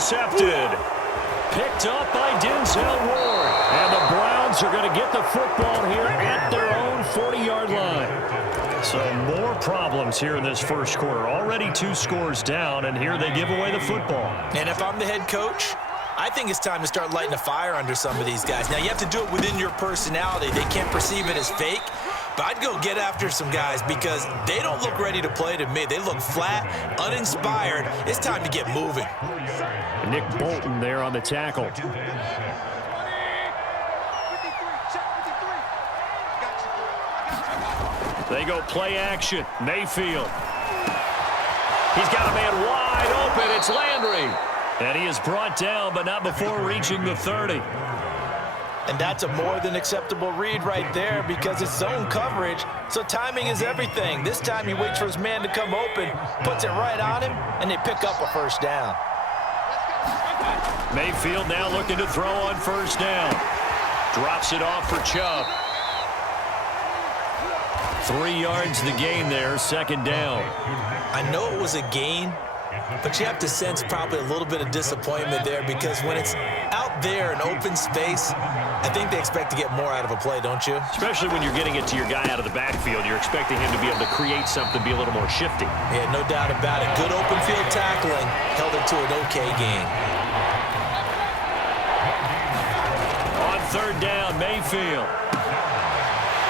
intercepted. Picked up by Denzel Ward. And the Browns are going to get the football here at their own 40-yard line. So more problems here in this first quarter. Already 2 scores down, and here they give away the football. And if I'm the head coach, I think it's time to start lighting a fire under some of these guys. Now, you have to do it within your personality. They can't perceive it as fake. But I'd go get after some guys because they don't look ready to play to me. They look flat, uninspired. It's time to get moving. Nick Bolton there on the tackle. They go play action. Mayfield. He's got a man wide open. It's Landry. And he is brought down, but not before reaching the 30. And that's a more than acceptable read right there because it's zone coverage, so timing is everything. This time he waits for his man to come open, puts it right on him, and they pick up a first down. Mayfield now looking to throw on first down. Drops it off for Chubb. 3 yards the gain there, second down. I know it was a gain, but you have to sense probably a little bit of disappointment there because when it's out there in open space, I think they expect to get more out of a play, don't you? Especially when you're getting it to your guy out of the backfield. You're expecting him to be able to create something, be a little more shifty. Yeah, no doubt about it. Good open field tackling held it to an okay gain. On third down, Mayfield.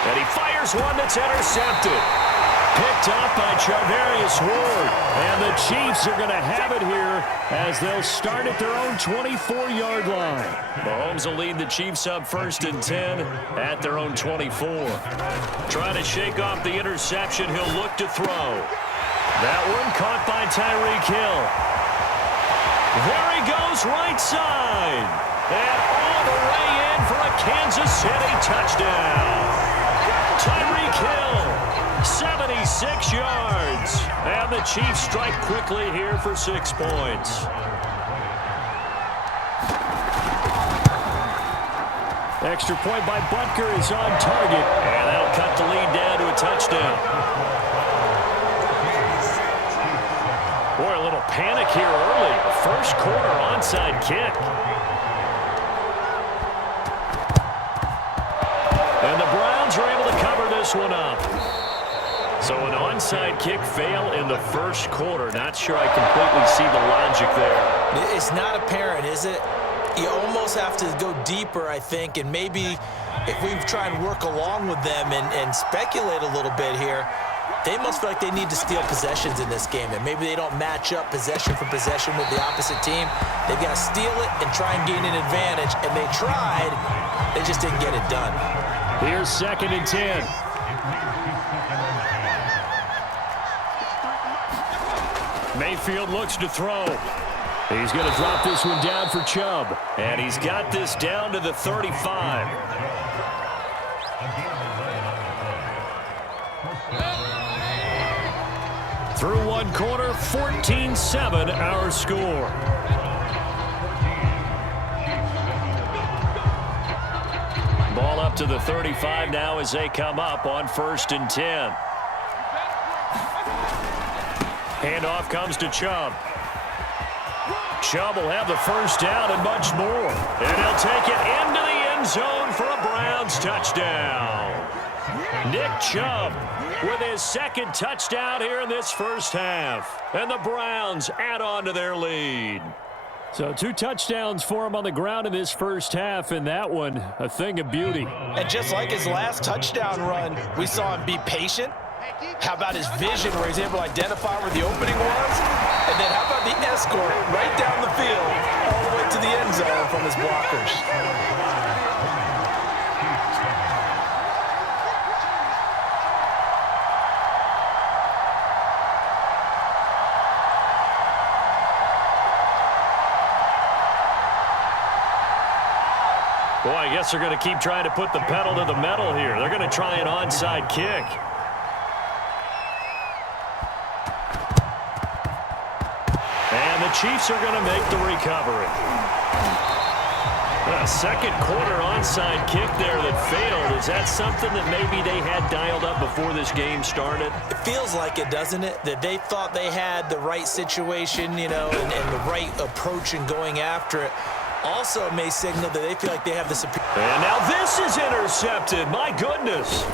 And he fires one that's intercepted. Picked up by Charvarius Ward. And the Chiefs are going to have it here as they'll start at their own 24-yard line. Mahomes will lead the Chiefs up 1st and 10 at their own 24. Trying to shake off the interception. He'll look to throw. That one caught by Tyreek Hill. There he goes, right side. And all the way in for a Kansas City touchdown. Tyreek Hill, 76 yards. And the Chiefs strike quickly here for 6 points. Extra point by Butker is on target. And that'll cut the lead down to a touchdown. Boy, a little panic here early. First quarter onside kick. And the Browns are able to cover this one up. So an onside kick fail in the first quarter. Not sure I completely see the logic there. It's not apparent, is it? You almost have to go deeper, I think, and maybe if we try and work along with them and speculate a little bit here, they must feel like they need to steal possessions in this game, and maybe they don't match up possession for possession with the opposite team. They've got to steal it and try and gain an advantage, and they tried. They just didn't get it done. Here's 2nd and 10. Mayfield looks to throw. He's going to drop this one down for Chubb. And he's got this down to the 35. Through one quarter, 14-7 our score. Ball up to the 35 now as they come up on 1st and 10. Handoff comes to Chubb. Chubb will have the first down and much more. And he'll take it into the end zone for a Browns touchdown. Nick Chubb with his 2nd touchdown here in this first half. And the Browns add on to their lead. So 2 touchdowns for him on the ground in this first half, and that one a thing of beauty. And just like his last touchdown run, we saw him be patient. How about his vision where he's able to identify where the opening was? And then how about the escort right down the field all the way to the end zone from his blockers? Boy, I guess they're going to keep trying to put the pedal to the metal here. They're going to try an onside kick. And the Chiefs are going to make the recovery. A second quarter onside kick there that failed. Is that something that maybe they had dialed up before this game started? It feels like it, doesn't it? That they thought they had the right situation, you know, and the right approach in going after it. Also may signal that they feel like they have the superior. And now this is intercepted. My goodness.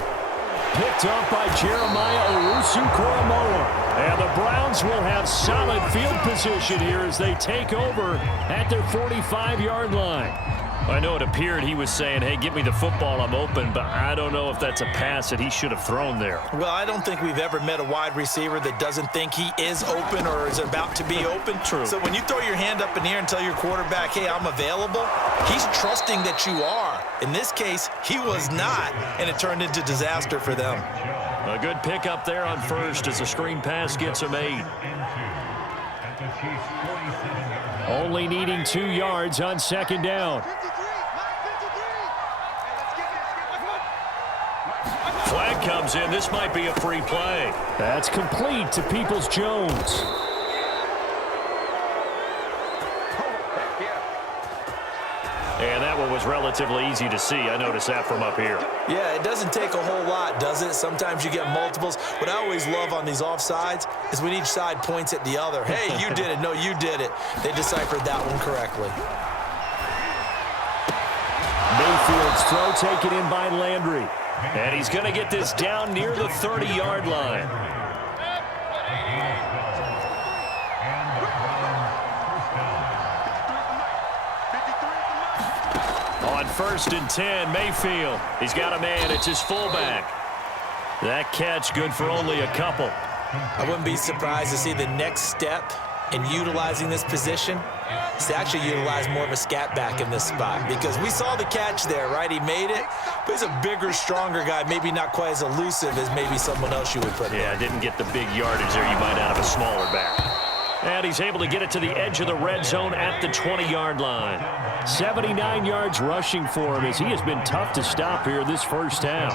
Picked up by Jeremiah Owusu-Koramoah. And the Browns will have solid field position here as they take over at their 45-yard line. I know it appeared he was saying, hey, give me the football, I'm open, but I don't know if that's a pass that he should have thrown there. Well, I don't think we've ever met a wide receiver that doesn't think he is open or is about to be open. True. So when you throw your hand up in the air and tell your quarterback, hey, I'm available, he's trusting that you are. In this case, he was not, and it turned into disaster for them. A good pickup there on first as the screen pass gets him 8. Only needing 2 yards on second down. Flag comes in. This might be a free play. That's complete to Peoples-Jones. And that one was relatively easy to see. I noticed that from up here. Yeah, it doesn't take a whole lot, does it? Sometimes you get multiples. What I always love on these offsides is when each side points at the other. Hey, you did it. No, you did it. They deciphered that one correctly. Mayfield's throw taken in by Landry. And he's going to get this down near the 30-yard line. On 1st and 10, Mayfield. He's got a man. It's his fullback. That catch good for only a couple. I wouldn't be surprised to see the next step in utilizing this position is to actually utilize more of a scat back in this spot, because we saw the catch there, right? He made it, but he's a bigger, stronger guy, maybe not quite as elusive as maybe someone else you would put in. Yeah, didn't get the big yardage there you might out of a smaller back. And he's able to get it to the edge of the red zone at the 20-yard line. 79 yards rushing for him as he has been tough to stop here this first half.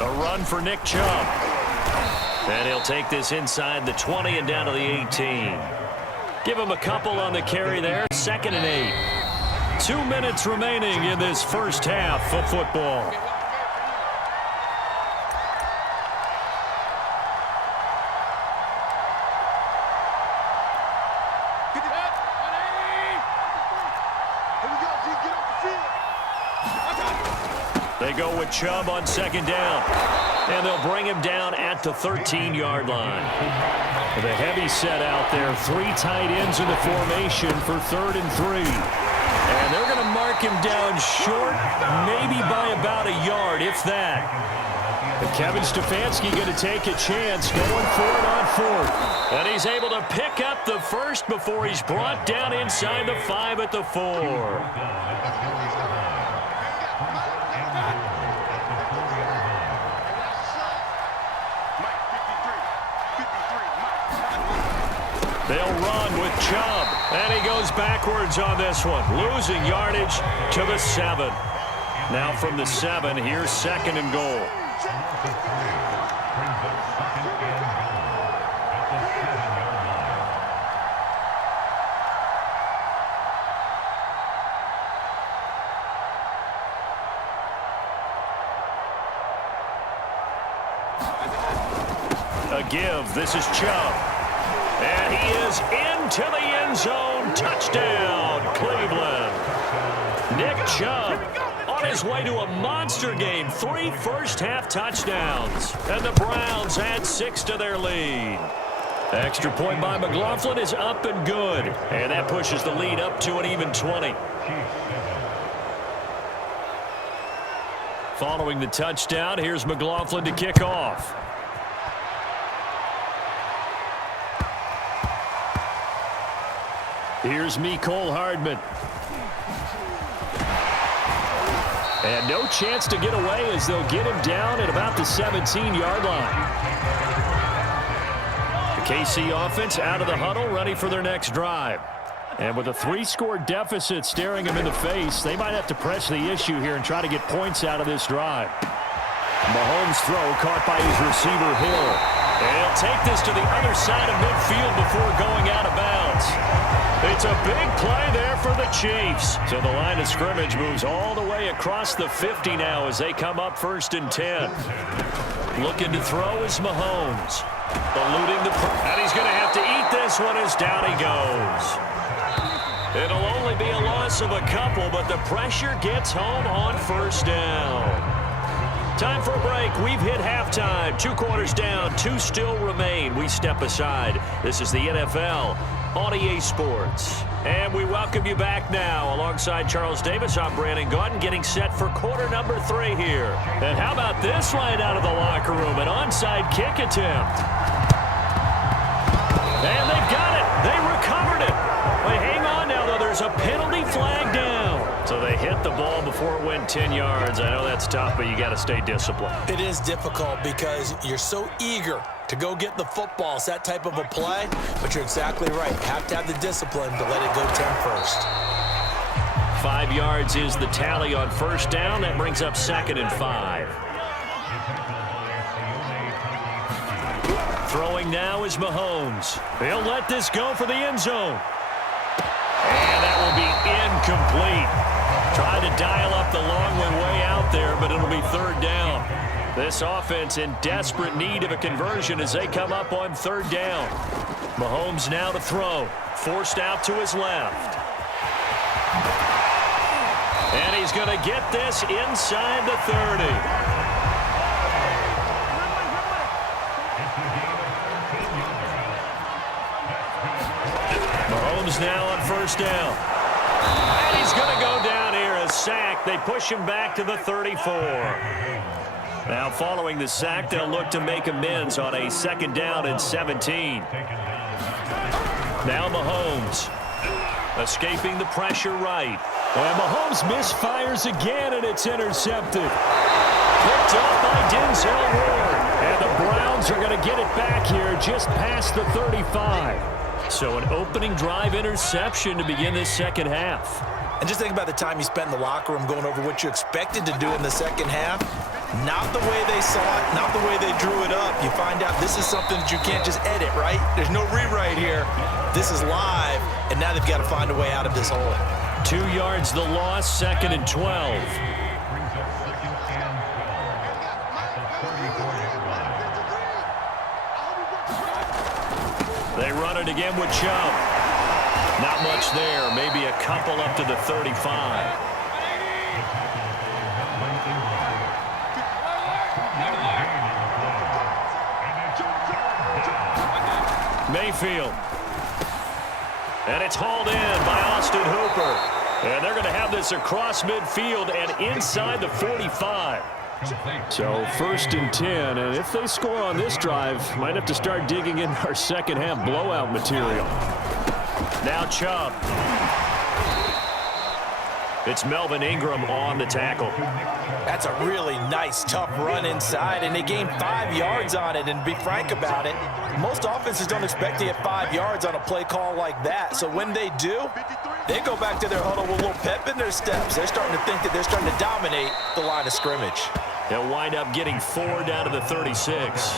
A run for Nick Chubb. And he'll take this inside the 20 and down to the 18. Give him a couple on the carry there. 2nd and 8. 2 minutes remaining in this first half of football. They go with Chubb on 2nd down. And they'll bring him down at the 13-yard line. With a heavy set out there, 3 tight ends in the formation for 3rd and 3. And they're going to mark him down short, maybe by about a yard, if that. But Kevin Stefanski going to take a chance, going for it on 4th. And he's able to pick up the first before he's brought down inside the 5 at the 4. They'll run with Chubb, and he goes backwards on this one, losing yardage to the 7. Now from the 7, here's 2nd and goal. A give. This is Chubb. And he is into the end zone. Touchdown, Cleveland. Nick Chubb on his way to a monster game. 3 first-half touchdowns. And the Browns add 6 to their lead. Extra point by McLaughlin is up and good. And that pushes the lead up to an even 20. Following the touchdown, here's McLaughlin to kick off. Here's Mecole Hardman. And no chance to get away as they'll get him down at about the 17-yard line. The KC offense out of the huddle, ready for their next drive. And with a 3-score deficit staring him in the face, they might have to press the issue here and try to get points out of this drive. Mahomes' throw caught by his receiver, Hill. And he'll take this to the other side of midfield before going out of bounds. It's a big play there for the Chiefs. So the line of scrimmage moves all the way across the 50 now as they come up 1st and 10. Looking to throw is Mahomes. Eluding the... And he's going to have to eat this one as down he goes. It'll only be a loss of a couple, but the pressure gets home on 1st down. Time for a break. We've hit halftime. 2 quarters down. 2 still remain. We step aside. This is the NFL on EA Sports. And we welcome you back now. Alongside Charles Davis, I'm Brandon Gaudin, getting set for quarter number 3 here. And how about this line out of the locker room? An onside kick attempt. And they've got it. They recovered it. But hang on now, though. There's a penalty flag down. So they hit the ball before it went 10 yards. I know that's tough, but you got to stay disciplined. It is difficult because you're so eager to go get the football. It's that type of a play, but you're exactly right. You have to have the discipline to let it go 10 first. 5 yards is the tally on 1st down. That brings up 2nd and 5. Throwing now is Mahomes. He'll let this go for the end zone. And that will be incomplete. Tried to dial up the long way out there, but it'll be 3rd down. This offense in desperate need of a conversion as they come up on 3rd down. Mahomes now to throw. Forced out to his left. And he's going to get this inside the 30. Mahomes now on 1st down. And he's going to go down here. A sack. They push him back to the 34. Now following the sack, they'll look to make amends on a 2nd down and 17. Now Mahomes escaping the pressure right. And Mahomes misfires again, and it's intercepted. Picked up by Denzel Ward. And the Browns are going to get it back here just past the 35. So an opening drive interception to begin this 2nd half. And just think about the time you spent in the locker room going over what you expected to do in the 2nd half. Not the way they saw it, not the way they drew it up. You find out this is something that you can't just edit, right? There's no rewrite here. This is live, and now they've got to find a way out of this hole. 2 yards the loss, 2nd and 12. They run it again with Chubb. Not much there. Maybe a couple up to the 35. Mayfield. And it's hauled in by Austin Hooper. And they're going to have this across midfield and inside the 45. So 1st and 10, and if they score on this drive, might have to start digging in our 2nd half blowout material. Now Chubb. It's Melvin Ingram on the tackle. That's a really nice, tough run inside, and they gained 5 yards on it. And to be frank about it, most offenses don't expect to get 5 yards on a play call like that. So when they do, they go back to their huddle with a little pep in their steps. They're starting to think that they're starting to dominate the line of scrimmage. They'll wind up getting 4 down to the 36.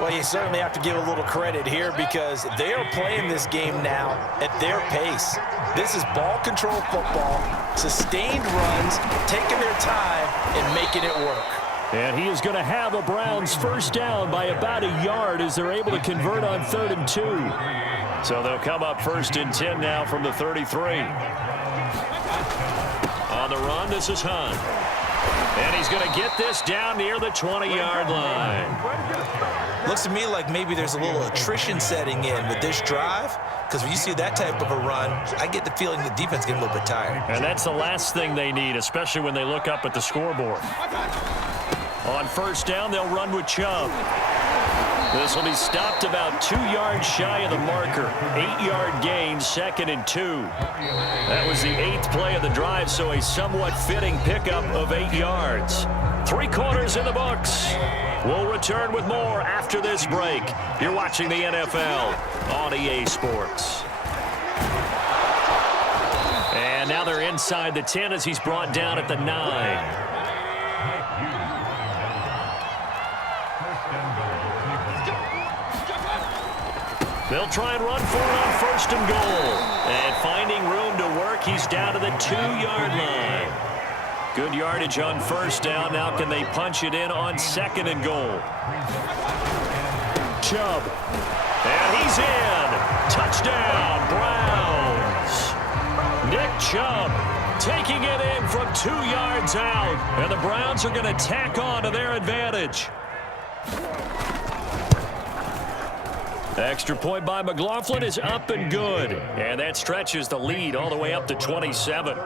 Well, you certainly have to give a little credit here because they are playing this game now at their pace. This is ball control football, sustained runs, taking their time and making it work. And he is going to have the Browns 1st down by about a yard as they're able to convert on 3rd and 2. So they'll come up 1st and 10 now from the 33. On the run, this is Hunt. And he's going to get this down near the 20-yard line. Looks to me like maybe there's a little attrition setting in with this drive, because when you see that type of a run, I get the feeling the defense getting a little bit tired. And that's the last thing they need, especially when they look up at the scoreboard. On 1st down, they'll run with Chubb. This will be stopped about 2 yards shy of the marker. 8-yard gain, 2nd and 2. That was the 8th play of the drive, so a somewhat fitting pickup of 8 yards. 3 quarters in the books. We'll return with more after this break. You're watching the NFL on EA Sports. now they're inside the 10 as he's brought down at the 9. They'll try and run for it on 1st and goal. And finding room to work, he's down to the 2-yard line. Good yardage on 1st down. Now can they punch it in on 2nd and goal? Chubb. And he's in. Touchdown, Browns. Nick Chubb taking it in from 2 yards out. And the Browns are going to tack on to their advantage. The extra point by McLaughlin is up and good. And that stretches the lead all the way up to 27.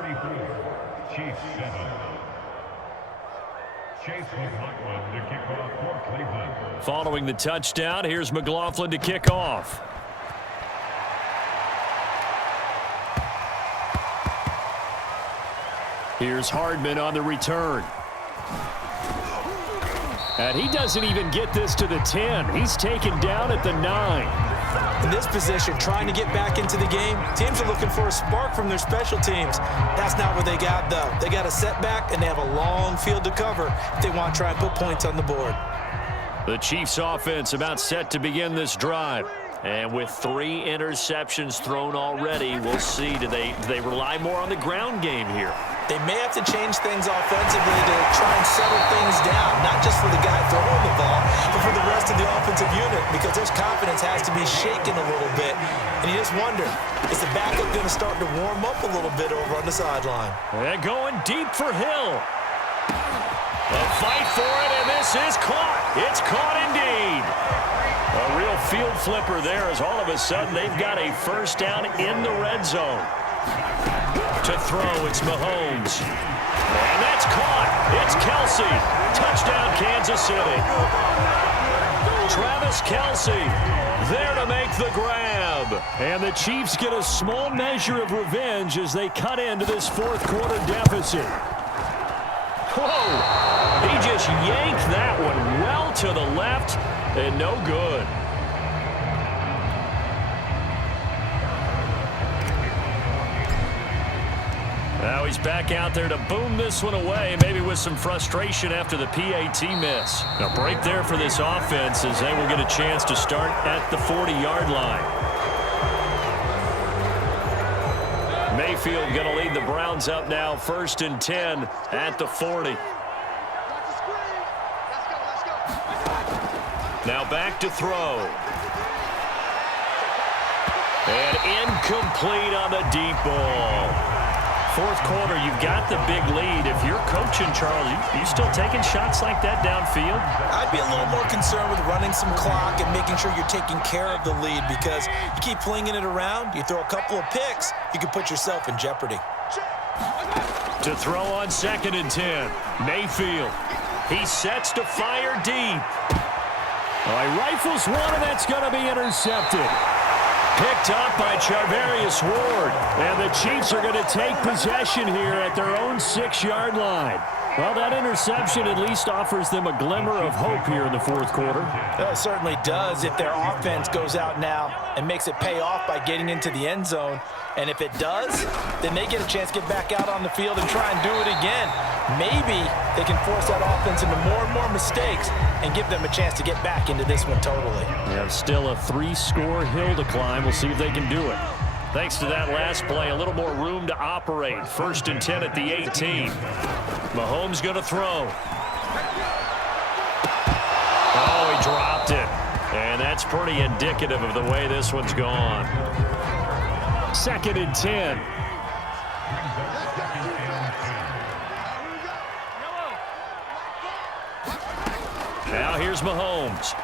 Following the touchdown, here's McLaughlin to kick off. Here's Hardman on the return. And he doesn't even get this to the 10. He's taken down at the 9. In this position, trying to get back into the game, teams are looking for a spark from their special teams. That's not what they got, though. They got a setback, and they have a long field to cover if they want to try and put points on the board. The Chiefs' offense about set to begin this drive. And with 3 interceptions thrown already, we'll see. Do they rely more on the ground game here? They may have to change things offensively to try and settle things down, not just for the guy throwing the ball, but for the rest of the offensive unit, because their confidence has to be shaken a little bit. And you just wonder, is the backup going to start to warm up a little bit over on the sideline? And going deep for Hill. A fight for it, and this is caught. It's caught indeed. A real field flipper there as all of a sudden they've got a 1st down in the red zone. To throw, it's Mahomes. And that's caught. It's Kelsey. Touchdown, Kansas City. Travis Kelsey there to make the grab. And the Chiefs get a small measure of revenge as they cut into this 4th quarter deficit. Whoa! He just yanked that one well to the left and no good. Now he's back out there to boom this one away, maybe with some frustration after the PAT miss. A break there for this offense as they will get a chance to start at the 40-yard line. Mayfield going to lead the Browns up now, 1st and 10 at the 40. Now back to throw. And incomplete on the deep ball. 4th quarter, you've got the big lead. If you're coaching, Charles, you still taking shots like that downfield? I'd be a little more concerned with running some clock and making sure you're taking care of the lead, because you keep flinging it around, you throw a couple of picks, you can put yourself in jeopardy. To throw on 2nd and 10, Mayfield. He sets to fire deep. He rifles one, and that's going to be intercepted. Picked up by Charvarius Ward. And the Chiefs are going to take possession here at their own 6-yard line. Well, that interception at least offers them a glimmer of hope here in the 4th quarter. It certainly does if their offense goes out now and makes it pay off by getting into the end zone. And if it does, then they get a chance to get back out on the field and try and do it again. Maybe they can force that offense into more and more mistakes and give them a chance to get back into this one totally. Yeah, still a 3-score hill to climb. We'll see if they can do it. Thanks to that last play, a little more room to operate. 1st and 10 at the 18. Mahomes going to throw. Oh, he dropped it. And that's pretty indicative of the way this one's gone. 2nd and 10. Now here's Mahomes.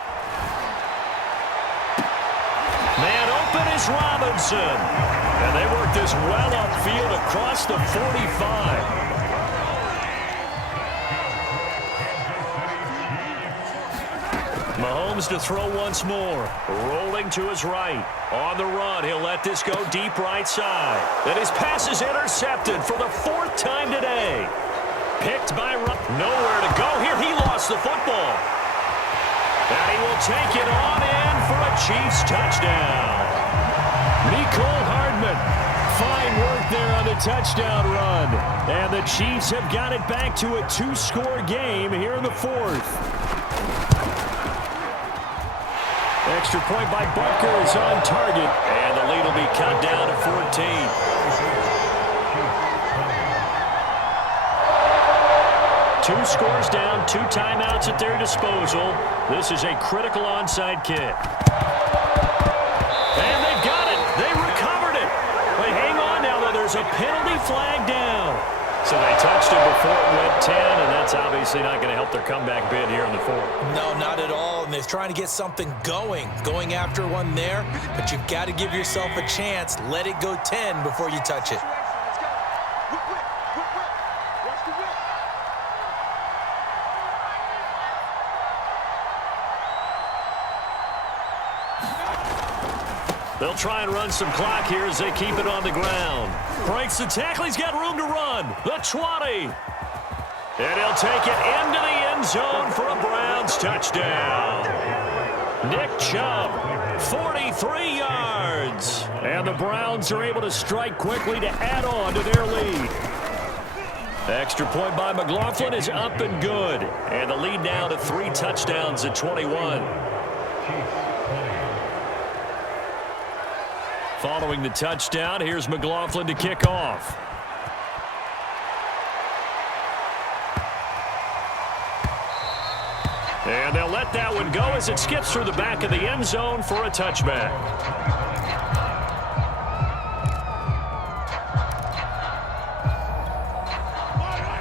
Man open is Robinson. And they work this well upfield across the 45. Mahomes to throw once more. Rolling to his right. On the run, he'll let this go deep right side. Then his pass is intercepted for the 4th time today. Picked by nowhere to go here. He lost the football. And he will take it on in for a Chiefs touchdown. Mecole Hardman Fine work there on the touchdown run. And the Chiefs have got it back to a 2-score game here in the fourth. Extra point by Butker is on target. And the lead will be cut down to 14. 2 scores down, 2 timeouts at their disposal. This is a critical onside kick. And they've got it. They recovered it. But hang on now, though. There's a penalty flag down. So they touched it before it went 10, and that's obviously not going to help their comeback bid here in the fourth. No, not at all. And they're trying to get something going after one there. But you've got to give yourself a chance. Let it go 10 before you touch it. They'll try and run some clock here as they keep it on the ground. Breaks the tackle. He's got room to run. The 20. And he'll take it into the end zone for a Browns touchdown. Nick Chubb, 43 yards. And the Browns are able to strike quickly to add on to their lead. Extra point by McLaughlin is up and good. And the lead now to 3 touchdowns at 21. Following the touchdown, here's McLaughlin to kick off. And they'll let that one go as it skips through the back of the end zone for a touchback.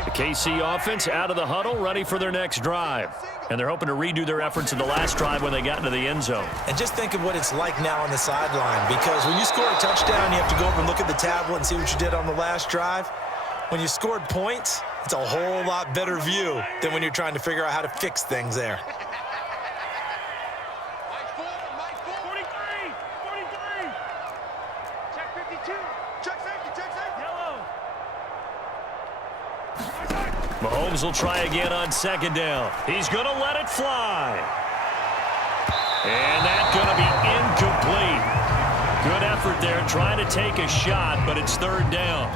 The KC offense out of the huddle, ready for their next drive. And they're hoping to redo their efforts in the last drive when they got into the end zone. And just think of what it's like now on the sideline, because when you score a touchdown, you have to go over and look at the tablet and see what you did on the last drive. When you scored points, it's a whole lot better view than when you're trying to figure out how to fix things there. Mahomes will try again on second down. He's going to let it fly. And that's going to be incomplete. Good effort there trying to take a shot, but it's third down.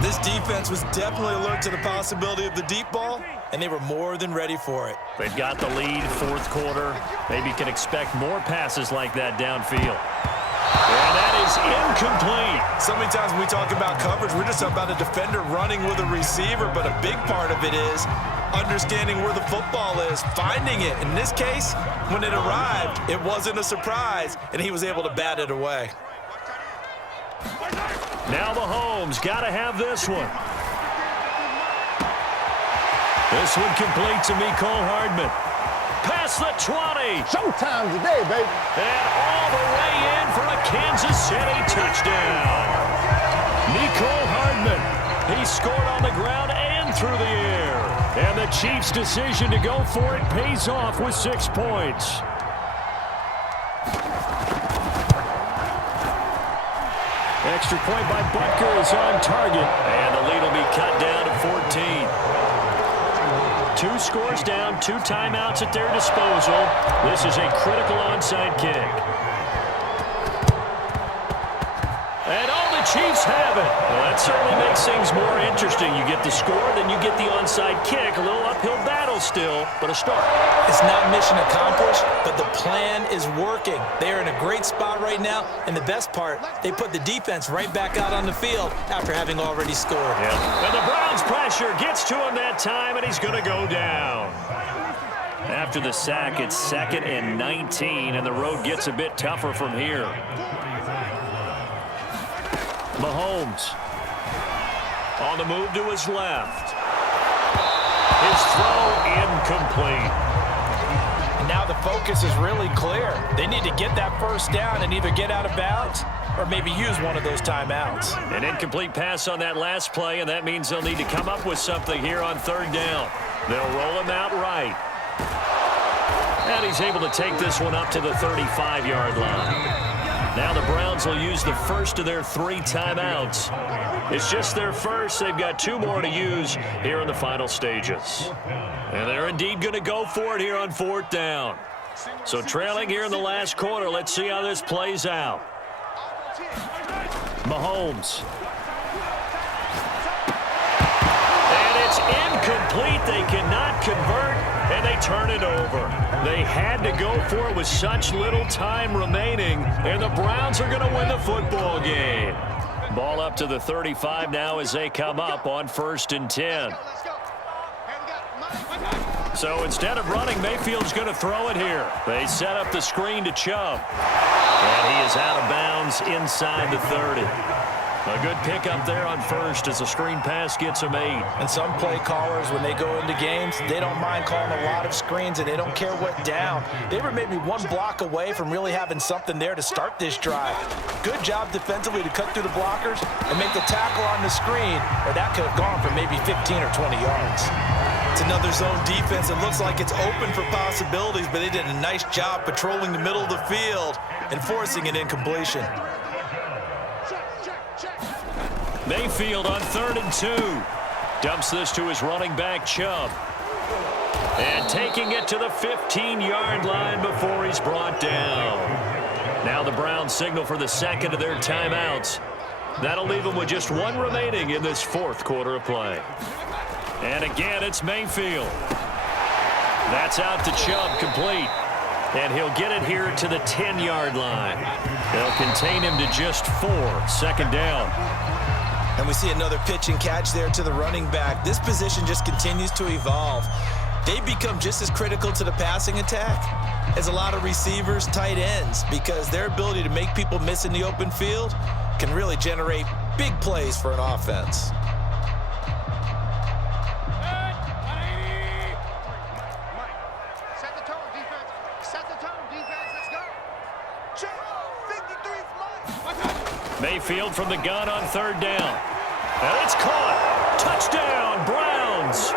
This defense was definitely alert to the possibility of the deep ball, and they were more than ready for it. They've got the lead, fourth quarter. Maybe can expect more passes like that downfield. And that is incomplete. So many times when we talk about coverage, we're just about a defender running with a receiver, but a big part of it is understanding where the football is, finding it. In this case, when it arrived, it wasn't a surprise, and he was able to bat it away. Now Mahomes got to have this one. This one complete to Mecole Hardman. Past the 20. Showtime today, baby. And all the way in for a Kansas City touchdown. Mecole Hardman. He scored on the ground and through the air. And the Chiefs' decision to go for it pays off with 6 points. Extra point by Butker is on target. And the lead will be cut down to 14. 2 scores down, 2 timeouts at their disposal. This is a critical onside kick. And all the Chiefs have it. Well, that certainly makes things more interesting. You get the score, then you get the onside kick. A little uphill battle still, but a start. It's not mission accomplished, but the plan is working. They're in a great spot right now, and the best part, they put the defense right back out on the field after having already scored. Yeah. And the Browns' pressure gets to him that time, and he's going to go down. After the sack, it's 2nd and 19, and the road gets a bit tougher from here. Mahomes on the move to his left. His throw incomplete. Now the focus is really clear. They need to get that first down and either get out of bounds or maybe use one of those timeouts. An incomplete pass on that last play, and that means they'll need to come up with something here on third down. They'll roll him out right. And he's able to take this one up to the 35-yard line. Now the Browns will use the first of their 3 timeouts. It's just their first. They've got 2 more to use here in the final stages. And they're indeed going to go for it here on 4th down. So trailing here in the last quarter, let's see how this plays out. Mahomes. And it's incomplete. They cannot convert, and they turn it over. They had to go for it with such little time remaining, and the Browns are going to win the football game. Ball up to the 35 now as they come up on 1st and 10. So instead of running, Mayfield's going to throw it here. They set up the screen to Chubb. And he is out of bounds inside the 30. A good pickup there on first as the screen pass gets him 8. And some play callers, when they go into games, they don't mind calling a lot of screens, and they don't care what down. They were maybe one block away from really having something there to start this drive. Good job defensively to cut through the blockers and make the tackle on the screen, or that could have gone for maybe 15 or 20 yards. It's another zone defense. It looks like it's open for possibilities, but they did a nice job patrolling the middle of the field and forcing an incompletion. Mayfield on 3rd and 2. Dumps this to his running back, Chubb. And taking it to the 15-yard line before he's brought down. Now the Browns signal for the second of their timeouts. That'll leave them with just one remaining in this 4th quarter of play. And again, it's Mayfield. That's out to Chubb, complete. And he'll get it here to the 10-yard line. They'll contain him to just 4, 2nd down. And we see another pitch and catch there to the running back. This position just continues to evolve. They become just as critical to the passing attack as a lot of receivers, tight ends, because their ability to make people miss in the open field can really generate big plays for an offense. Mayfield from the gun on 3rd down. And it's caught. Touchdown, Browns.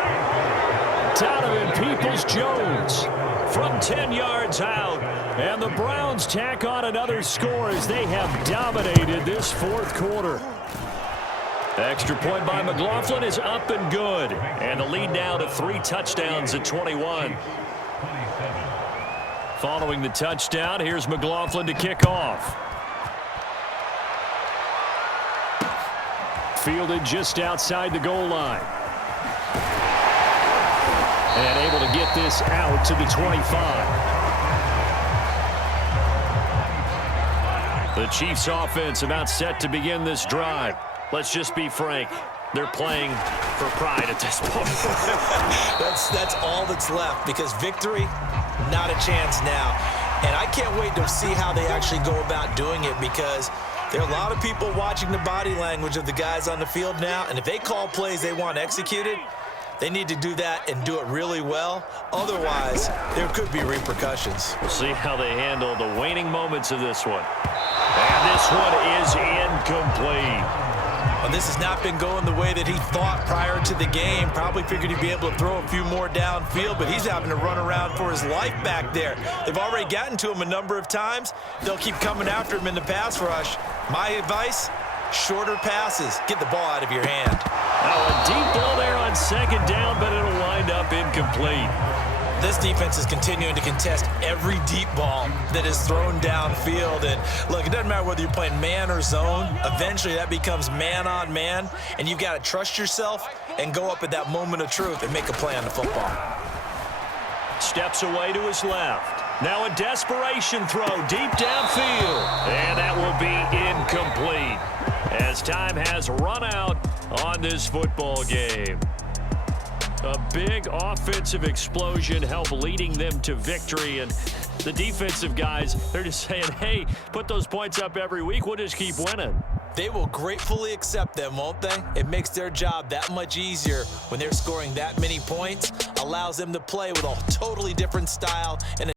Donovan Peoples-Jones from 10 yards out. And the Browns tack on another score as they have dominated this 4th quarter. Extra point by McLaughlin is up and good. And the lead now to 3 touchdowns at 21. Following the touchdown, here's McLaughlin to kick off. Fielded just outside the goal line. And able to get this out to the 25. The Chiefs' offense about set to begin this drive. Let's just be frank. They're playing for pride at this point. That's all that's left, because victory, not a chance now. And I can't wait to see how they actually go about doing it, because there are a lot of people watching the body language of the guys on the field now, and if they call plays they want executed, they need to do that and do it really well. Otherwise, there could be repercussions. We'll see how they handle the waning moments of this one. And this one is incomplete. Well, this has not been going the way that he thought prior to the game. Probably figured he'd be able to throw a few more downfield, but he's having to run around for his life back there. They've already gotten to him a number of times. They'll keep coming after him in the pass rush. My advice, shorter passes. Get the ball out of your hand. Now a deep ball there on 2nd down, but it'll wind up incomplete. This defense is continuing to contest every deep ball that is thrown downfield. And look, it doesn't matter whether you're playing man or zone. Eventually that becomes man on man, and you've got to trust yourself and go up at that moment of truth and make a play on the football. Steps away to his left. Now a desperation throw deep downfield. And that will be incomplete as time has run out on this football game. A big offensive explosion helped leading them to victory. And the defensive guys, they're just saying, hey, put those points up every week. We'll just keep winning. They will gratefully accept them, won't they? It makes their job that much easier when they're scoring that many points. Allows them to play with a totally different style and